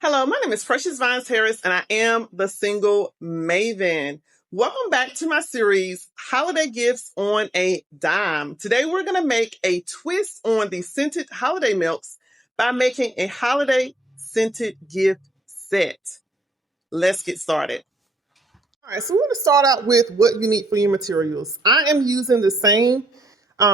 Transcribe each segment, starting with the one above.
Hello, my name is Precious Vines Harris, and I am the Single Maven. Welcome back to my series, Holiday Gifts on a Dime. Today, we're going to make a twist on the scented holiday milks by making a holiday scented gift set. Let's get started. All right, so we're going to start out with what you need for your materials. I am using the same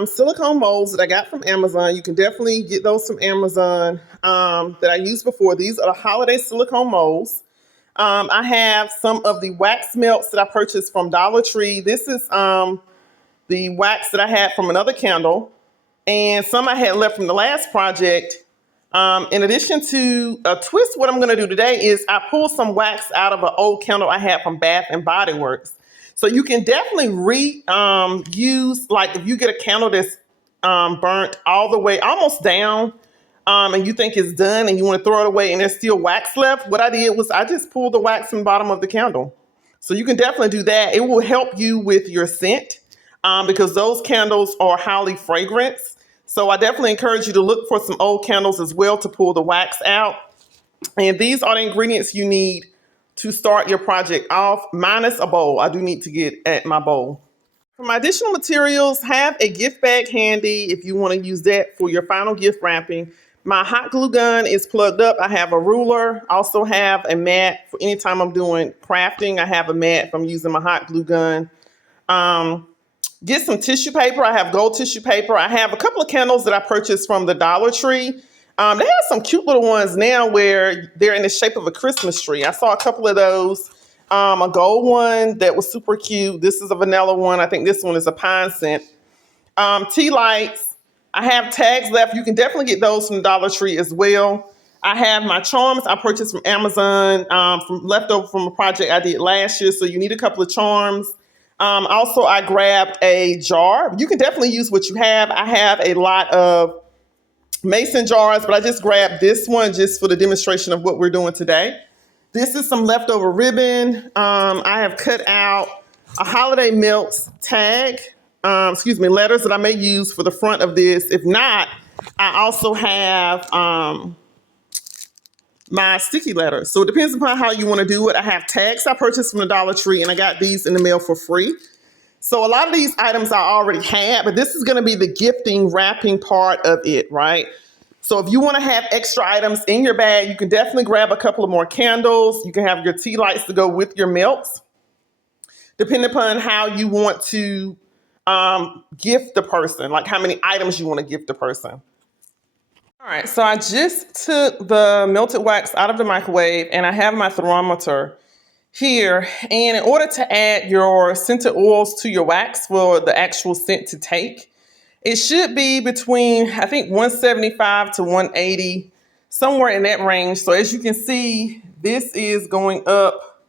silicone molds that I got from Amazon. You can definitely get those from Amazon that I used before. These are the holiday silicone molds. I have some of the wax melts that I purchased from Dollar Tree. This is the wax that I had from another candle, and some I had left from the last project. In addition to a twist, what I'm going to do today is I pulled some wax out of an old candle I had from Bath and Body Works. So you can definitely use, like if you get a candle that's burnt all the way almost down, and you think it's done and you want to throw it away and there's still wax left, what I did was I just pulled the wax from the bottom of the candle. So you can definitely do that. It will help you with your scent because those candles are highly fragrant. So I definitely encourage you to look for some old candles as well to pull the wax out. And these are the ingredients you need to start your project off, minus a bowl. I do need to get at my bowl. For my additional materials, have a gift bag handy if you want to use that for your final gift wrapping. My hot glue gun is plugged up. I have a ruler. Also have a mat for anytime I'm doing crafting. I have a mat if I'm using my hot glue gun. Get some tissue paper. I have gold tissue paper. I have a couple of candles that I purchased from the Dollar Tree. They have some cute little ones now where they're in the shape of a Christmas tree. I saw a couple of those. A gold one that was super cute. This is a vanilla one. I think this one is a pine scent. Tea lights. I have tags left. You can definitely get those from Dollar Tree as well. I have my charms I purchased from Amazon from leftover from a project I did last year. So you need a couple of charms. Also, I grabbed a jar. You can definitely use what you have. I have a lot of mason jars, but I just grabbed this one just for the demonstration of what we're doing today. This is some leftover ribbon. I have cut out a holiday melts tag, letters that I may use for the front of this. If not, I also have my sticky letters. So it depends upon how you want to do it. I have tags I purchased from the Dollar Tree, and I got these in the mail for free. So a lot of these items I already had, but this is going to be the gifting wrapping part of it, right? So if you want to have extra items in your bag, you can definitely grab a couple of more candles. You can have your tea lights to go with your melts, depending upon how you want to gift the person, like how many items you want to gift the person. All right, so I just took the melted wax out of the microwave and I have my thermometer here. And in order to add your scented oils to your wax for the actual scent to take, it should be between, I think, 175 to 180, somewhere in that range. So as you can see, this is going up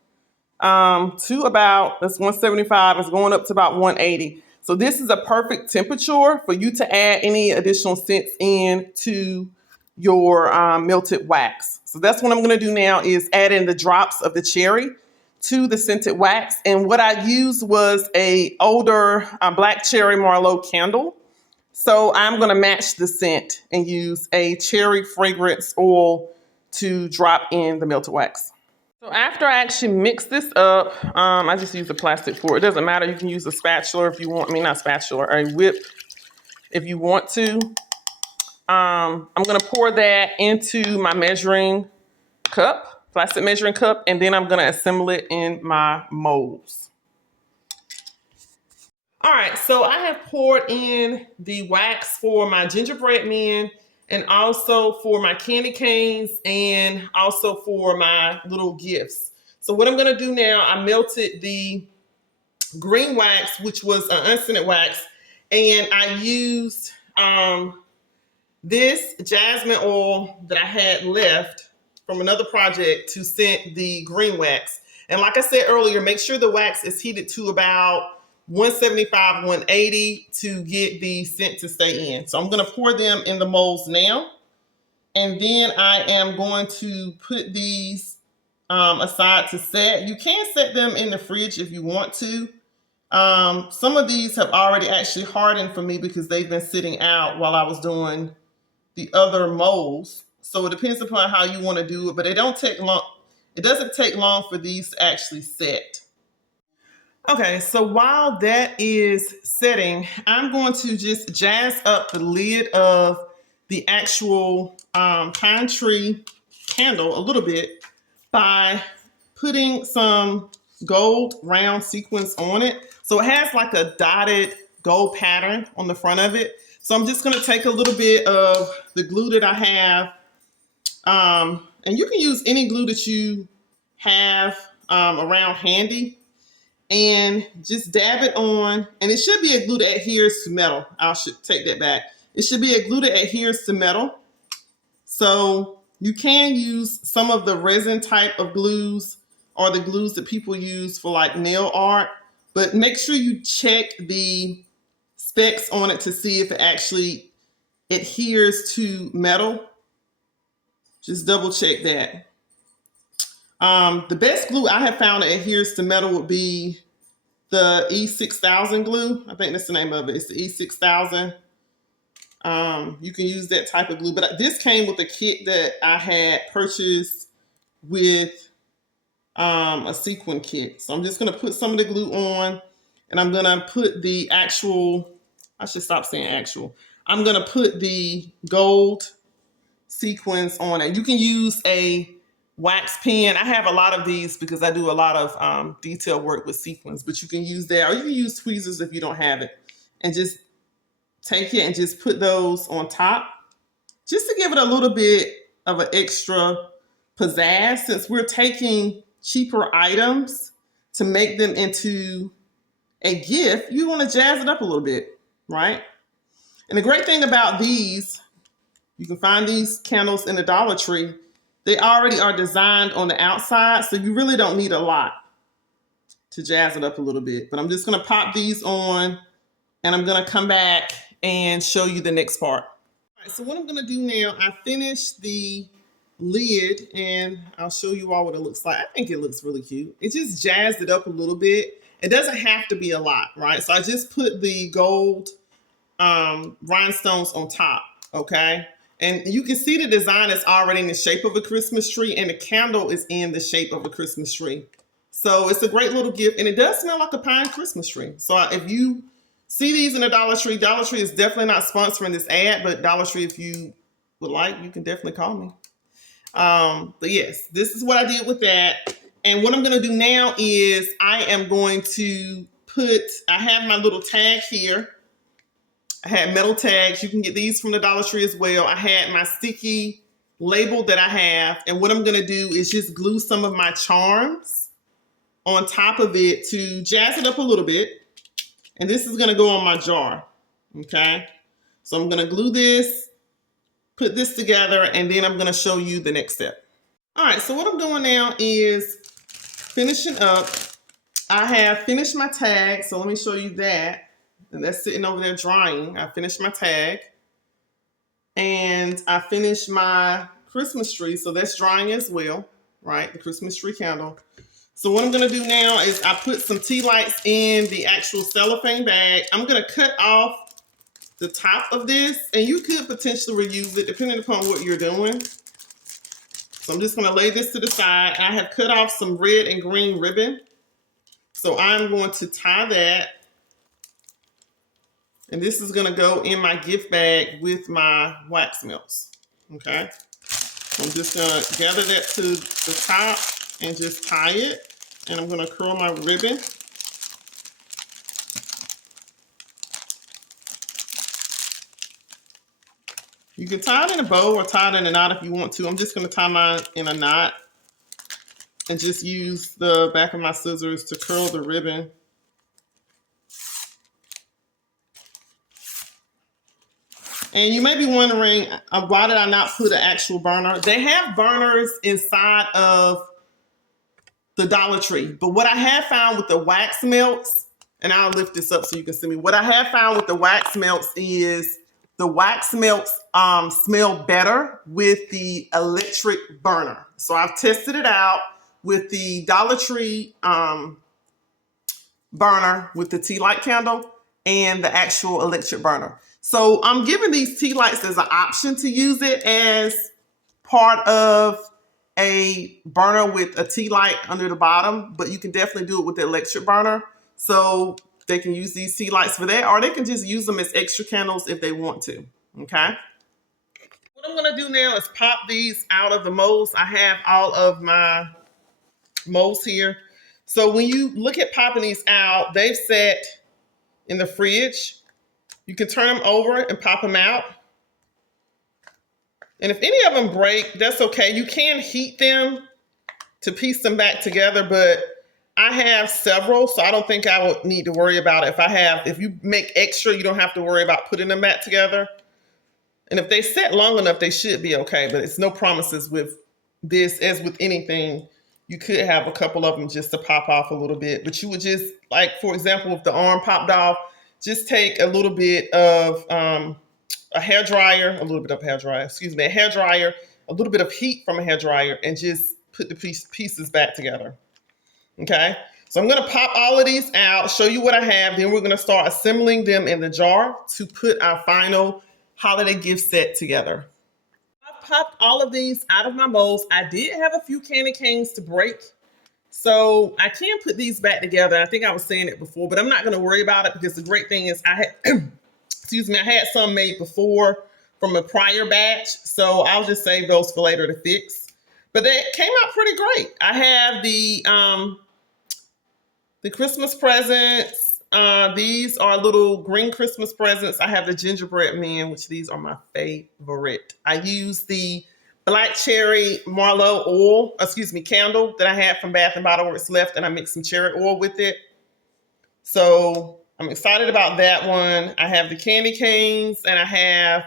to about, that's 175, it's going up to about 180. So this is a perfect temperature for you to add any additional scents in to your melted wax. So that's what I'm going to do now is add in the drops of the cherry to the scented wax. And what I used was a older black cherry Marlowe candle. So I'm going to match the scent and use a cherry fragrance oil to drop in the melted wax. So after I actually mix this up, I just use a plastic fork. It doesn't matter. You can use a spatula if you want. I mean, not spatula, a whip if you want to. I'm going to pour that into my measuring cup, plastic measuring cup, and then I'm going to assemble it in my molds. All right, so I have poured in the wax for my gingerbread men and also for my candy canes and also for my little gifts. So what I'm going to do now, I melted the green wax, which was an unscented wax, and I used this jasmine oil that I had left from another project to scent the green wax. And like I said earlier, make sure the wax is heated to about 175, 180 to get the scent to stay in. So I'm going to pour them in the molds now. And then I am going to put these aside to set. You can set them in the fridge if you want to. Some of these have already actually hardened for me because they've been sitting out while I was doing the other molds. So it depends upon how you want to do it, but it don't take long. It doesn't take long for these to actually set. Okay, so while that is setting, I'm going to just jazz up the lid of the actual pine tree candle a little bit by putting some gold round sequins on it. So it has like a dotted gold pattern on the front of it. So I'm just going to take a little bit of the glue that I have. And you can use any glue that you have around handy, and just dab it on. And it should be a glue that adheres to metal. I should take that back. It should be a glue that adheres to metal. So you can use some of the resin type of glues or the glues that people use for like nail art, but make sure you check the specs on it to see if it actually adheres to metal. Just double check that. The best glue I have found that adheres to metal would be the E6000 glue. I think that's the name of it. It's the E6000. You can use that type of glue, but this came with a kit that I had purchased with a sequin kit. So I'm just going to put some of the glue on, and I'm going to put the actual, I should stop saying actual. I'm going to put the gold sequins on it. You can use a wax pen. I have a lot of these because I do a lot of detail work with sequins, but you can use that, or you can use tweezers if you don't have it, and just take it and just put those on top, just to give it a little bit of an extra pizzazz. Since we're taking cheaper items to make them into a gift, you want to jazz it up a little bit, right? And the great thing about these, you can find these candles in the Dollar Tree. They already are designed on the outside, so you really don't need a lot to jazz it up a little bit. But I'm just going to pop these on, and I'm going to come back and show you the next part. All right, so what I'm going to do now, I finished the lid, and I'll show you all what it looks like. I think it looks really cute. It just jazzed it up a little bit. It doesn't have to be a lot, right? So I just put the gold rhinestones on top, okay? And you can see the design is already in the shape of a Christmas tree, and the candle is in the shape of a Christmas tree. So it's a great little gift, and it does smell like a pine Christmas tree. So if you see these in the Dollar Tree is definitely not sponsoring this ad, but Dollar Tree, if you would like, you can definitely call me. But yes, this is what I did with that. And what I'm going to do now is I am going to I have my little tag here. I had metal tags. You can get these from the Dollar Tree as well. I had my sticky label that I have. And what I'm going to do is just glue some of my charms on top of it to jazz it up a little bit. And this is going to go on my jar. Okay. So I'm going to glue this, put this together, and then I'm going to show you the next step. All right. So what I'm doing now is finishing up. I have finished my tag. So let me show you that. And that's sitting over there drying. I finished my tag. And I finished my Christmas tree. So that's drying as well, right? The Christmas tree candle. So what I'm going to do now is I put some tea lights in the actual cellophane bag. I'm going to cut off the top of this. And you could potentially reuse it depending upon what you're doing. So I'm just going to lay this to the side. I have cut off some red and green ribbon. So I'm going to tie that. And this is going to go in my gift bag with my wax melts. Okay. So I'm just going to gather that to the top and just tie it. And I'm going to curl my ribbon. You can tie it in a bow or tie it in a knot if you want to. I'm just going to tie mine in a knot and just use the back of my scissors to curl the ribbon. And you may be wondering, why did I not put an actual burner? They have burners inside of the Dollar Tree. But what I have found with the wax melts, and I'll lift this up so you can see me. What I have found with the wax melts is the wax melts smell better with the electric burner. So I've tested it out with the Dollar Tree burner with the tea light candle and the actual electric burner. So I'm giving these tea lights as an option to use it as part of a burner with a tea light under the bottom, but you can definitely do it with the electric burner. So they can use these tea lights for that, or they can just use them as extra candles if they want to. Okay. What I'm gonna do now is pop these out of the molds. I have all of my molds here. So when you look at popping these out, they've set in the fridge. You can turn them over and pop them out. And if any of them break, that's okay. You can heat them to piece them back together, but I have several, so I don't think I would need to worry about it. If you make extra, you don't have to worry about putting them back together. And if they set long enough, they should be okay, but it's no promises with this. As with anything, you could have a couple of them just to pop off a little bit, but you would just, like, for example, if the arm popped off, just take a little bit of a hair dryer, a little bit of heat from a hair dryer, and just put the pieces back together. Okay, so I'm going to pop all of these out, show you what I have, then we're going to start assembling them in the jar to put our final holiday gift set together. I've popped all of these out of my molds. I did have a few candy canes to break, so I can put these back together. I think I was saying it before, but I'm not going to worry about it because the great thing is I had I had some made before from a prior batch, so I'll just save those for later to fix. But they came out pretty great. I have the Christmas presents. These are little green Christmas presents. I have the gingerbread men, which these are my favorite. I use the black cherry Marlowe candle that I had from Bath and Body Works left, and I mixed some cherry oil with it. So I'm excited about that one. I have the candy canes and I have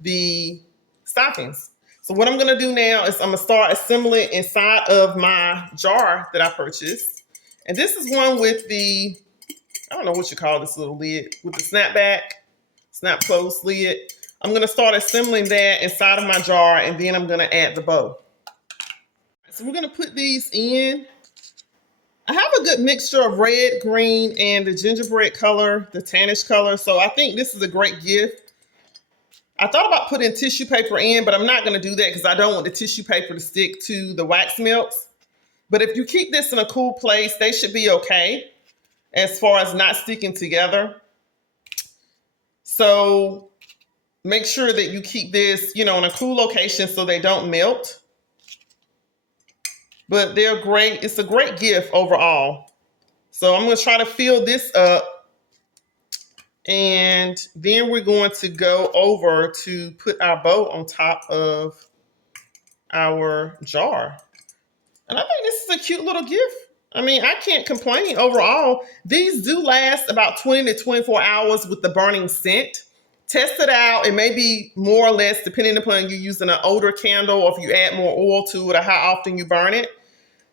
the stockings. So what I'm gonna do now is I'm gonna start assembling inside of my jar that I purchased. And this is one with the, I don't know what you call this little lid, with the snap closed lid. I'm gonna start assembling that inside of my jar, and then I'm gonna add the bow. So we're gonna put these in. I have a good mixture of red, green, and the gingerbread color, the tannish color. So I think this is a great gift. I thought about putting tissue paper in, but I'm not gonna do that because I don't want the tissue paper to stick to the wax melts. But if you keep this in a cool place, they should be okay as far as not sticking together. So make sure that you keep this, in a cool location so they don't melt. But they're great. It's a great gift overall. So I'm going to try to fill this up. And then we're going to go over to put our bow on top of our jar. And I think this is a cute little gift. I mean, I can't complain overall. These do last about 20 to 24 hours with the burning scent. Test it out. It may be more or less depending upon you using an older candle or if you add more oil to it or how often you burn it.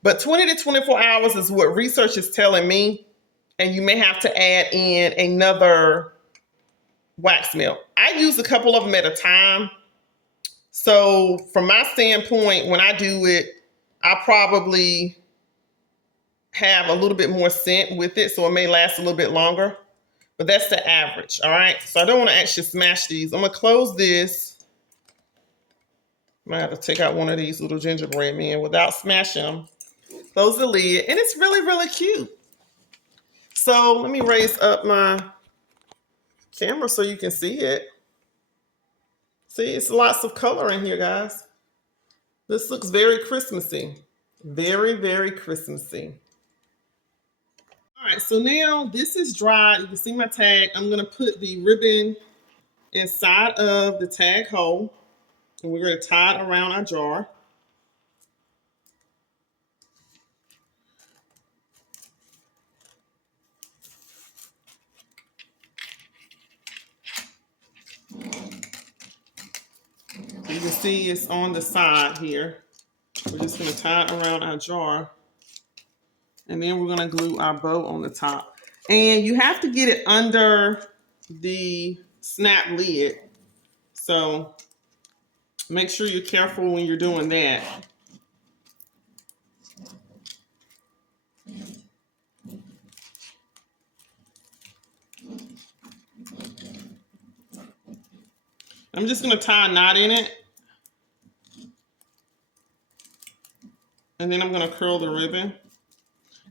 But 20 to 24 hours is what research is telling me. And you may have to add in another wax melt. I use a couple of them at a time. So from my standpoint, when I do it, I probably have a little bit more scent with it, so it may last a little bit longer. But that's the average, all right? So I don't want to actually smash these. I'm going to close this. I'm going to have to take out one of these little gingerbread men without smashing them. Close the lid, and it's really, really cute. So let me raise up my camera so you can see it. See, it's lots of color in here, guys. This looks very Christmassy. Very, very Christmassy. All right, so now this is dry. You can see my tag. I'm going to put the ribbon inside of the tag hole, and we're going to tie it around our jar. So you can see it's on the side here. We're just going to tie it around our jar, and then we're going to glue our bow on the top. And you have to get it under the snap lid. So make sure you're careful when you're doing that. I'm just going to tie a knot in it. And then I'm going to curl the ribbon.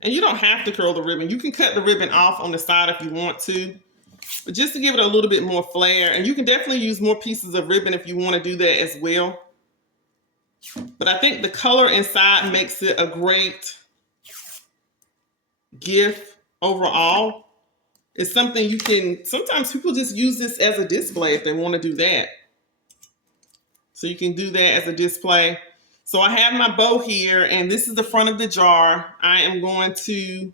And you don't have to curl the ribbon. You can cut the ribbon off on the side if you want to. But just to give it a little bit more flair. And you can definitely use more pieces of ribbon if you want to do that as well. But I think the color inside makes it a great gift overall. It's something you can, sometimes people just use this as a display if they want to do that. So you can do that as a display. So I have my bow here, and this is the front of the jar. I am going to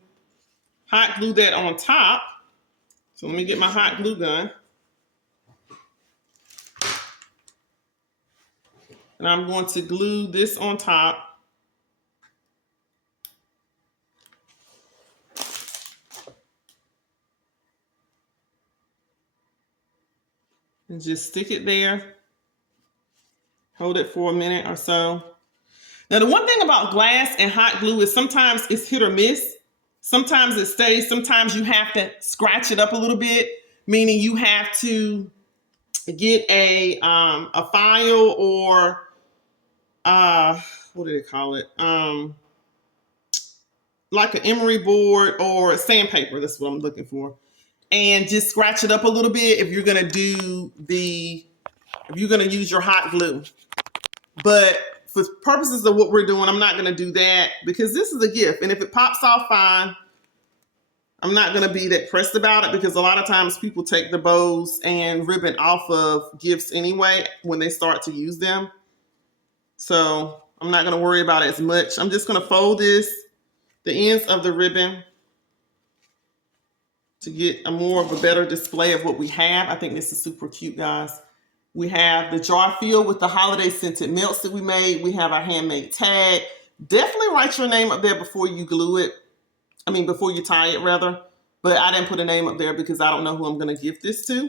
hot glue that on top. So let me get my hot glue gun. And I'm going to glue this on top. And just stick it there. Hold it for a minute or so. Now, the one thing about glass and hot glue is sometimes it's hit or miss. Sometimes it stays. Sometimes you have to scratch it up a little bit, meaning you have to get a file or what do they call it? Like an emery board or sandpaper. That's what I'm looking for. And just scratch it up a little bit if you're gonna use your hot glue. But for purposes of what we're doing, I'm not going to do that because this is a gift. And if it pops off fine, I'm not going to be that pressed about it because a lot of times people take the bows and ribbon off of gifts anyway when they start to use them. So I'm not going to worry about it as much. I'm just going to fold the ends of the ribbon to get a more of a better display of what we have. I think this is super cute, guys. We have the jar filled with the holiday scented melts that we made. We have our handmade tag. Definitely write your name up there before you glue it. Before you tie it, rather. But I didn't put a name up there because I don't know who I'm going to gift this to.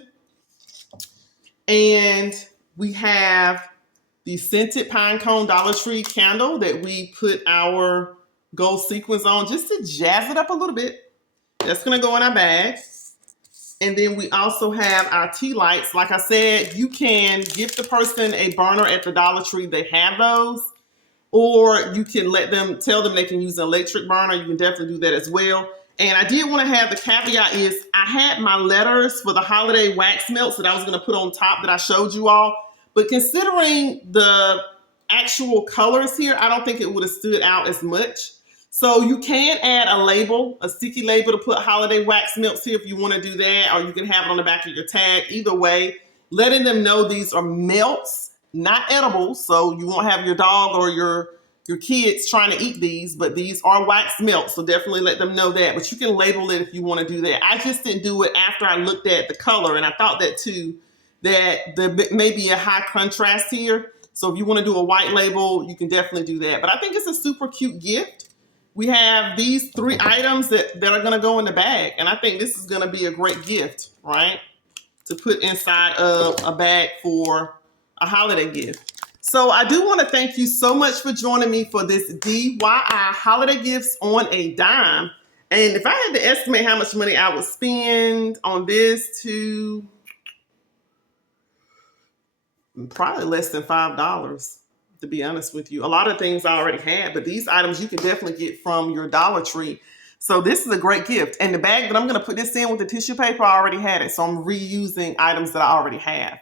And we have the scented pine cone Dollar Tree candle that we put our gold sequins on just to jazz it up a little bit. That's going to go in our bag. And then we also have our tea lights. Like I said, you can gift the person a burner at the Dollar Tree. They have those. Or you can tell them they can use an electric burner. You can definitely do that as well. And I did want to have the caveat is I had my letters for the holiday wax melts that I was going to put on top that I showed you all. But considering the actual colors here, I don't think it would have stood out as much. So you can add a label, a sticky label to put holiday wax melts here if you want to do that, or you can have it on the back of your tag. Either way, letting them know these are melts, not edibles. So you won't have your dog or your kids trying to eat these, but these are wax melts. So definitely let them know that. But you can label it if you want to do that. I just didn't do it after I looked at the color, and I thought that too, that there may be a high contrast here. So if you want to do a white label, you can definitely do that. But I think it's a super cute gift. We have these 3 items that are going to go in the bag. And I think this is going to be a great gift, right? To put inside of a bag for a holiday gift. So I do want to thank you so much for joining me for this DIY holiday gifts on a dime. And if I had to estimate how much money I would spend on this, to probably less than $5. To be honest with you. A lot of things I already had, but these items you can definitely get from your Dollar Tree. So this is a great gift. And the bag that I'm going to put this in with the tissue paper, I already had it. So I'm reusing items that I already have.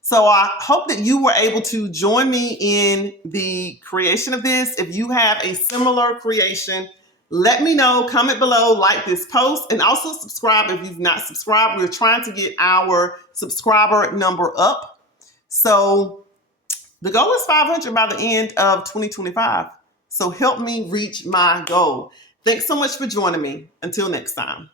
So I hope that you were able to join me in the creation of this. If you have a similar creation, let me know, comment below, like this post, and also subscribe if you've not subscribed. We're trying to get our subscriber number up. So the goal is 500 by the end of 2025. So help me reach my goal. Thanks so much for joining me. Until next time.